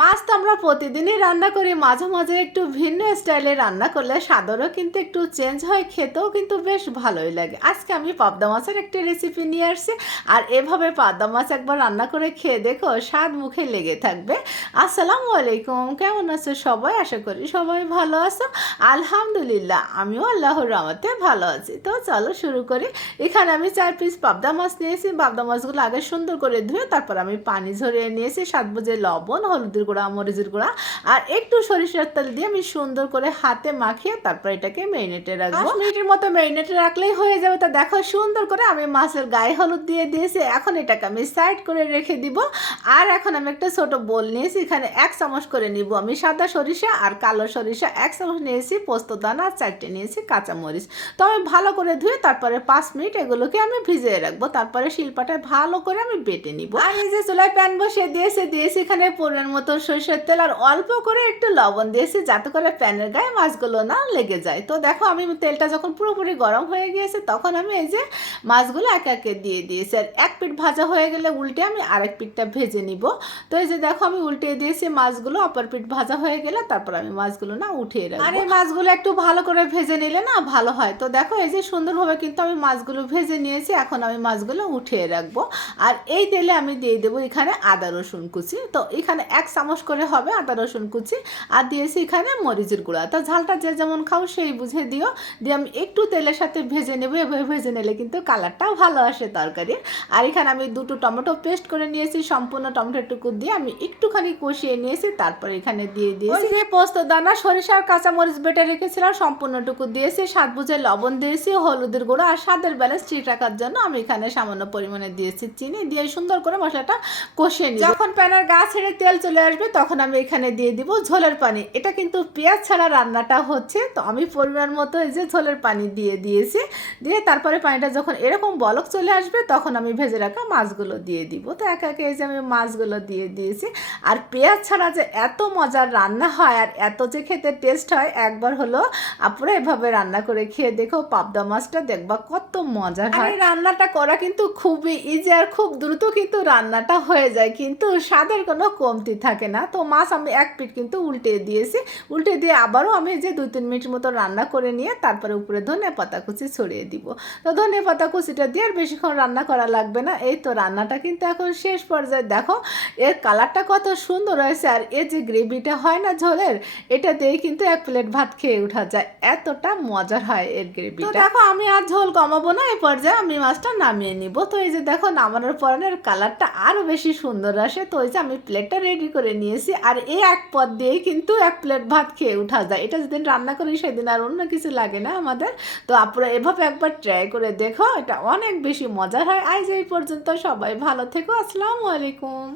মাছ তো আমরা প্রতিদিনই রান্না করি, মাঝে মাঝে একটু ভিন্ন স্টাইলে রান্না করলে স্বাদেরও কিন্তু একটু চেঞ্জ হয়, খেতেও কিন্তু বেশ ভালোই লাগে। আজকে আমি পাবদা মাছের একটি রেসিপি নিয়ে আসছি, আর এভাবে পাবদা মাছ একবার রান্না করে খেয়ে দেখো, স্বাদ মুখে লেগে থাকবে। আসসালামু আলাইকুম, কেমন আছো সবাই? আশা করি সবাই ভালো আছো। আলহামদুলিল্লাহ, আমিও আল্লাহর রহমতে ভালো আছি। তো চলো শুরু করি। এখানে আমি চার পিস পাবদা মাছ নিয়েছি। পাবদা মাছগুলো আগে সুন্দর করে ধুয়ে তারপর আমি পানি ঝরিয়ে নিয়েছি, সাত বুঝে লবণ হলুদের গুঁড়া, মরিচের গুঁড়া। আর একটু সরিষার তেল দিয়ে আমি সুন্দর করে হাতে মাখিয়ে তারপর এটাকে মেরিনেটে রাখব। মিনিটের মতো মেরিনেটে রাখলেই হয়ে যাবে। তা দেখো, সুন্দর করে আমি মাছের গায়ে হলুদ দিয়ে দিয়েছি। এখন এটাকে আমি সাইড করে রেখে দিব। আর এখন আমি একটা ছোট বোল নিয়েছি। এখানে এক চামচ করে নিব আমি সাদা সরিষা আর কালো সরিষা। এক চামচ নিয়েছি পোস্ত দানা আর চারটে নিয়েছি কাঁচামরিচ। তো আমি ভালো করে ধুয়ে তারপরে পাঁচ মিনিট এগুলোকে আমি ভিজিয়ে রাখব। তারপরে শিলপাটায় ভালো করে আমি বেটে নিব। আর যে চুলায় প্যান বসিয়ে দিয়েছে, দিয়েছি এখানে পরিমাণ মতো সরিষার তেল আর অল্প করে একটু লবণ দিয়েছি যাতে করে প্যানের গায়ে মাছগুলো না লেগে যায়। তো দেখো আমি তেলটা যখন পুরোপুরি গরম হয়ে গিয়েছে তখন আমি এই যে মাছগুলো একে একে দিয়ে দিয়েছি। আর এক পিঠ ভাজা হয়ে গেলে উল্টে আমি আরেক পিঠটা ভেজে নিব। তো এই যে দেখো আমি উল্টে দিয়েছি মাছগুলো অপর পিঠ ভাজা হয়ে গেলে তারপর আমি মাছগুলো না উঠিয়ে রাখব। আর এই মাছগুলো একটু ভালো করে ভেজে নিলে না ভালো হয়। তো দেখো এই যে সুন্দরভাবে কিন্তু আমি মাছগুলো ভেজে নিয়েছি এখন আমি মাছগুলো উঠিয়ে রাখব। আর এই তেলে আমি দিয়ে দেবো এখানে আদা রসুন কুচি। তো এখানে এক চামচ করে হবে আদা রসুন কুচি। আর দিয়েছি এখানে মরিচের গুঁড়া। তো ঝালটা যে যেমন খাও সেই বুঝে দিও। দিয়ে আমি একটু তেলের সাথে ভেজে নেব। এভাবে ভেজে নিলে কিন্তু কালারটাও ভালো আসে তরকারি আর এখানে আমি দুটো টমেটো পেস্ট করে নিয়েছি। সম্পূর্ণ টমেটোটুকু দিয়ে আমি একটুখানি কষিয়ে নিয়েছি। তারপর এখানে দিয়ে দিয়েছি যে পোস্ত দানা সরিষা আর কাঁচামরিচ বেটে রেখেছিলাম। সম্পূর্ণটুকু দিয়েছি। স্বাদ বুঝে লবণ দিয়েছি হলুদের গুঁড়ো আর স্বাদের ব্যালেন্স ঠিক রাখার জন্য আমি এখানে সামান্য পরিমাণে দিয়েছি চিনি। দিয়ে সুন্দর করে মশলাটা কষিয়ে নিই যখন প্যানের গা ছেড়ে তেল চলে আসবে তখন আমি এখানে দিয়ে দিব ঝোলের পানি। এটা কিন্তু পেঁয়াজ ছাড়া রান্নাটা হচ্ছে তো আমি পরিমাণ মতো এই যে ঝোলের পানি দিয়ে দিয়েছি। দিয়ে তারপরে পানিটা যখন এরকম বলক চলে আসবে তখন আমি ভেজে রাখা মাছগুলো দিয়ে দিব। তো একে একে এই যে আমি মাছগুলো দিয়ে দিয়েছি। আর পেঁয়াজ ছাড়া যে এত মজার রান্না হয় আর এত যে খেতে টেস্ট হয় একবার হলো আপুরা এভাবে রান্না করে খেয়ে দেখো পাবদা মাছটা দেখবা কত মজার হয়। এই রান্নাটা করা কিন্তু খুবই ইজি আর খুব দ্রুত কিন্তু রান্নাটা হয়ে যায় কিন্তু স্বাদের কোনো কমতি থাকে না। তো মাছ আমি এক পিঠ কিন্তু উল্টে দিয়েছি। উল্টে দিয়ে আবারও আমি যে দুই, তিন মিনিট মতো রান্না করে নিয়ে তারপরে উপরে ধনে পাতা কুচি ছড়িয়ে দিব। তো ধনে পাতা কুচিটা দিয়ে আর বেশিক্ষণ রান্না করা লাগবে না। এই তো রান্নাটা কিন্তু এখন শেষ পর্যায়ে। দেখো, এর কালারটা কত সুন্দর হয়েছে আর এর যে গ্রেভিটা হয় না ঝোলের, এটা দিয়ে কিন্তু এক প্লেট ভাত খেয়ে ওঠা যায়। এতটা মজার হয় এর গ্রেভিটা। দেখো, আমি আর ঝোল কমাবো না। এই পর্যায়ে আমি মাছটা নামিয়ে নিব। তো এই যে দেখো, নামানোর পরে কালারটা আরও বেশি সুন্দর আসে। তো এই যে আমি প্লেটটা রেডি করে নিয়েছি, আর এই এক পদ দিয়েই কিন্তু এক প্লেট ভাত খেয়ে উঠা যায়। এটা যেদিন রান্না করি সেদিন আর অন্য কিছু লাগে না আমাদের। তো আপনারা এভাবে একবার ট্রাই করে দেখো, এটা অনেক বেশি মজার হয়। আজ এই পর্যন্ত সবাই ভালো থেকো। আসসালামু আলাইকুম।